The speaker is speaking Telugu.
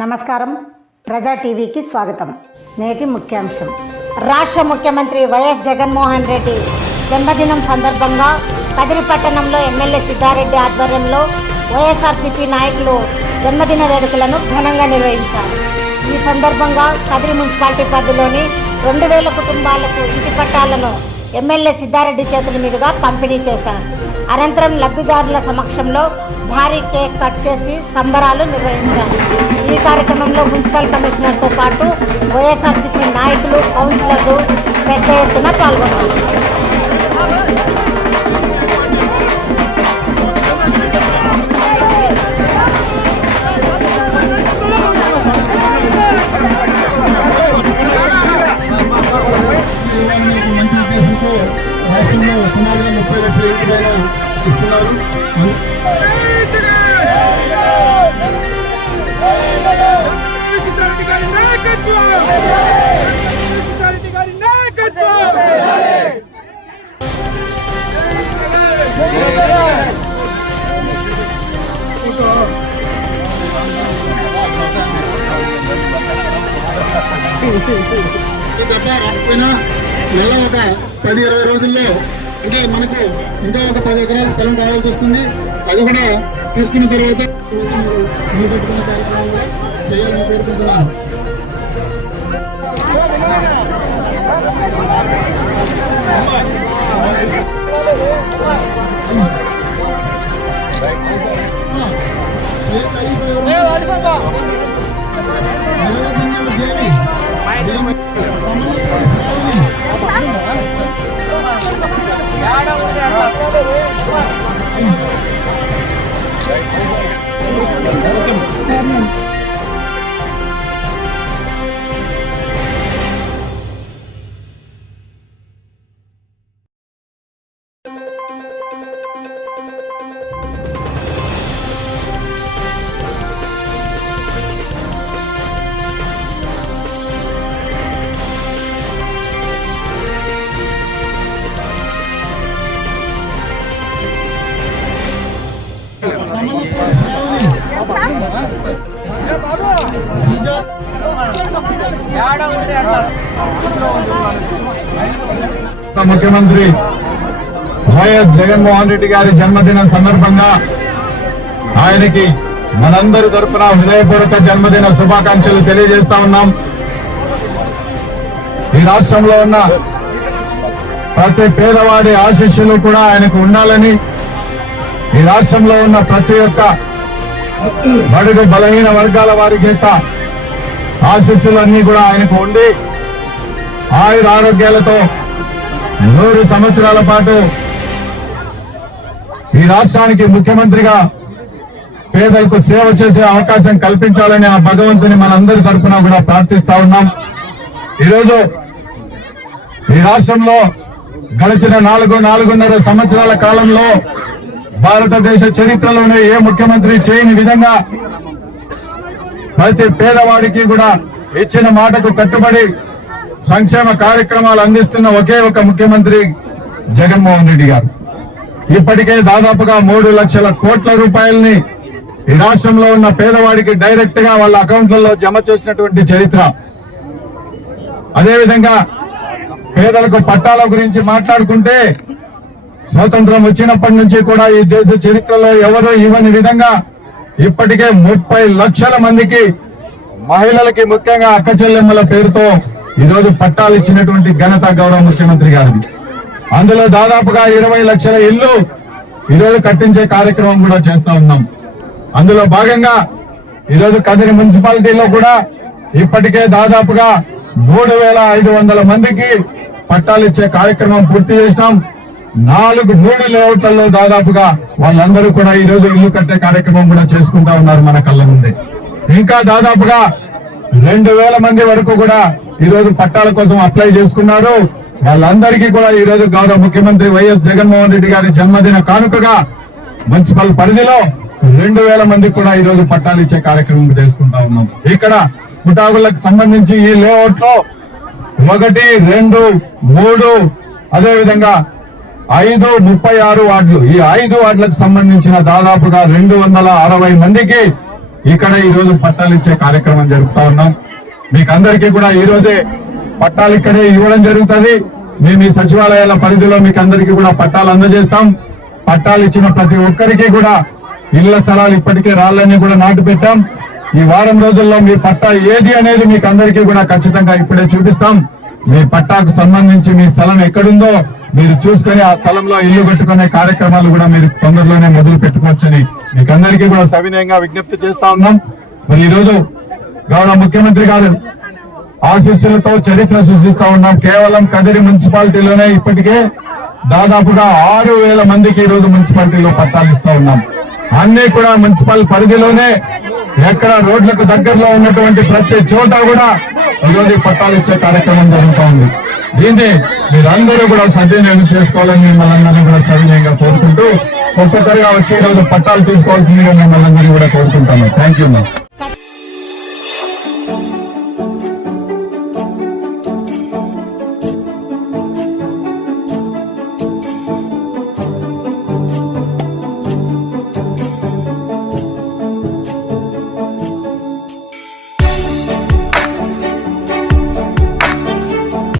నమస్కారం. ప్రజా టీవీకి స్వాగతం. నేటి ముఖ్యాంశం. రాష్ట్ర ముఖ్యమంత్రి వైఎస్ జగన్మోహన్ రెడ్డి జన్మదినం సందర్భంగా కదిరి పట్టణంలో ఎమ్మెల్యే సిద్ధారెడ్డి ఆధ్వర్యంలో వైఎస్ఆర్సీపీ నాయకులు జన్మదిన వేడుకలను ఘనంగా నిర్వహించారు. ఈ సందర్భంగా కదిరి మున్సిపాలిటీ పరిధిలోని 2000 కుటుంబాలకు ఇంటి పట్టాలను ఎమ్మెల్యే సిద్ధారెడ్డి చేతుల మీదుగా పంపిణీ చేశారు. అనంతరం లబ్ధిదారుల సమక్షంలో భారీ కేక్ కట్ చేసి సంబరాలు నిర్వహించారు. ఈ కార్యక్రమంలో మున్సిపల్ కమిషనర్తో పాటు వైఎస్ఆర్సీపీ నాయకులు, కౌన్సిలర్లు పెద్ద ఎత్తున పాల్గొన్నారు. రాష్ట్రంలో సుమారుగా 30 లక్షల ఇంటి పైన ఇస్తున్నారు. రాకపోయినా నెల ఒక 10-20 రోజుల్లో అంటే మనకు ఇంకా ఒక 10 ఎకరాల స్థలం కావాల్సి వస్తుంది. అది కూడా తీసుకున్న తర్వాత నిలబెట్టుకునే కార్యక్రమం కూడా చేయాలని కోరుకుంటున్నాను. ముఖ్యమంత్రి వైఎస్ జగన్మోహన్ రెడ్డి గారి జన్మదినం సందర్భంగా ఆయనకి మనందరి తరఫున హృదయపూర్వక జన్మదిన శుభాకాంక్షలు తెలియజేస్తా ఉన్నాం. ఈ రాష్ట్రంలో ఉన్న ప్రతి పేదవాడి ఆశీస్సులు కూడా ఆయనకు ఉండాలని, ఈ రాష్ట్రంలో ఉన్న ప్రతి ఒక్క బడుగు బలహీన వర్గాల వారికి యొక్క ఆశీస్సులన్నీ కూడా ఆయనకు ఉండి ఆయుర ఆరోగ్యాలతో 100 సంవత్సరాల పాటు ఈ రాష్ట్రానికి ముఖ్యమంత్రిగా పేదలకు సేవ చేసే అవకాశం కల్పించాలని ఆ భగవంతుని మనందరి తరఫున కూడా ప్రార్థిస్తా ఉన్నాం. ఈరోజు ఈ రాష్ట్రంలో గడిచిన 4.5 సంవత్సరాల కాలంలో భారతదేశ చరిత్రలోనే ఏ ముఖ్యమంత్రి చేయని విధంగా ప్రతి పేదవాడికి కూడా ఇచ్చిన మాటకు కట్టుబడి సంక్షేమ కార్యక్రమాలు అందిస్తున్న ఒకే ఒక ముఖ్యమంత్రి జగన్మోహన్ రెడ్డి గారు. ఇప్పటికే దాదాపుగా 3 లక్షల కోట్ల రూపాయలని ఈ రాష్ట్రంలో ఉన్న పేదవాడికి డైరెక్ట్ గా వాళ్ళ అకౌంట్లలో జమ చేసినటువంటి చరిత్ర. అదేవిధంగా పేదలకు పట్టాల గురించి మాట్లాడుకుంటే స్వాతంత్రం వచ్చినప్పటి నుంచి కూడా ఈ దేశ చరిత్రలో ఎవరూ ఇవ్వని విధంగా ఇప్పటికే 30 లక్షల మందికి, మహిళలకి ముఖ్యంగా అక్క చెల్లెమ్మల పేరుతో ఈరోజు పట్టాలు ఇచ్చినటువంటి ఘనత గౌరవ ముఖ్యమంత్రి గారిది. అందులో దాదాపుగా 20 లక్షల ఇళ్లు ఈరోజు కట్టించే కార్యక్రమం కూడా చేస్తా ఉన్నాం. అందులో భాగంగా ఈరోజు కదిరి మున్సిపాలిటీలో కూడా ఇప్పటికే దాదాపుగా 3500 మందికి పట్టాలు ఇచ్చే కార్యక్రమం పూర్తి చేసినాం. 3 లేఅవుట్లలో దాదాపుగా వాళ్ళందరూ కూడా ఈ రోజు ఇల్లు కట్టే కార్యక్రమం కూడా చేసుకుంటా ఉన్నారు మన కళ్ళ ముందే. ఇంకా దాదాపుగా 2000 మంది వరకు కూడా ఈ రోజు పట్టాల కోసం అప్లై చేసుకున్నారు. వాళ్ళందరికీ కూడా ఈ రోజు గౌరవ ముఖ్యమంత్రి వైఎస్ జగన్మోహన్ రెడ్డి గారి జన్మదిన కానుకగా మున్సిపల్ పరిధిలో 2000 మందికి కూడా ఈ రోజు పట్టాలు ఇచ్చే కార్యక్రమం చేసుకుంటా ఉన్నాం. ఇక్కడ కుటాగులకు సంబంధించి ఈ లేఅవుట్ లో 1, 2, 3 అదేవిధంగా 5, 36 వార్డులు, ఈ 5 వార్డులకు సంబంధించిన దాదాపుగా 260 మందికి ఇక్కడ ఈ రోజు పట్టాలు ఇచ్చే కార్యక్రమం జరుపుతా ఉన్నాం. మీకు అందరికీ కూడా ఈ రోజే పట్టాలు ఇక్కడే ఇవ్వడం జరుగుతుంది. మేము ఈ సచివాలయాల పరిధిలో మీకు అందరికీ కూడా పట్టాలు అందజేస్తాం. పట్టాలు ఇచ్చిన ప్రతి ఒక్కరికి కూడా ఇళ్ల స్థలాలు ఇప్పటికే రాళ్ళని కూడా నాటు పెట్టాం. ఈ వారం రోజుల్లో మీ పట్టా ఏది అనేది మీకు అందరికీ కూడా ఖచ్చితంగా ఇప్పుడే చూపిస్తాం. మీ పట్టాకు సంబంధించి మీ స్థలం ఎక్కడుందో మీరు చూసుకొని ఆ స్థలంలో ఇల్లు కట్టుకునే కార్యక్రమాలు కూడా మీరు తొందరలోనే మొదలు పెట్టుకోవచ్చని మీకు అందరికీ కూడా సవినయంగా విజ్ఞప్తి చేస్తా ఉన్నాం. మరి ఈ రోజు గౌరవ ముఖ్యమంత్రి గారు ఆశీస్సులతో చరిత్ర సృష్టిస్తా ఉన్నాం. కేవలం కదిరి మున్సిపాలిటీలోనే ఇప్పటికే దాదాపుగా 6,000 మందికి ఈ రోజు మున్సిపాలిటీలో పట్టాలు ఇస్తా ఉన్నాం. అన్ని కూడా మున్సిపల్ పరిధిలోనే ఎక్కడ రోడ్లకు దగ్గరలో ఉన్నటువంటి ప్రతి చోట కూడా ఈరోజు పట్టాలు ఇచ్చే కార్యక్రమం జరుగుతూ ఉంది. దీన్ని మీరందరూ కూడా సద్వినియోగం చేసుకోవాలని మిమ్మల్ని అందరినీ కూడా సవినయంగా కోరుకుంటూ ఒక్కొక్కరిగా వచ్చే రోజు పట్టాలు తీసుకోవాల్సిందిగా మిమ్మల్ని అందరినీ కూడా కోరుకుంటాను. Thank you.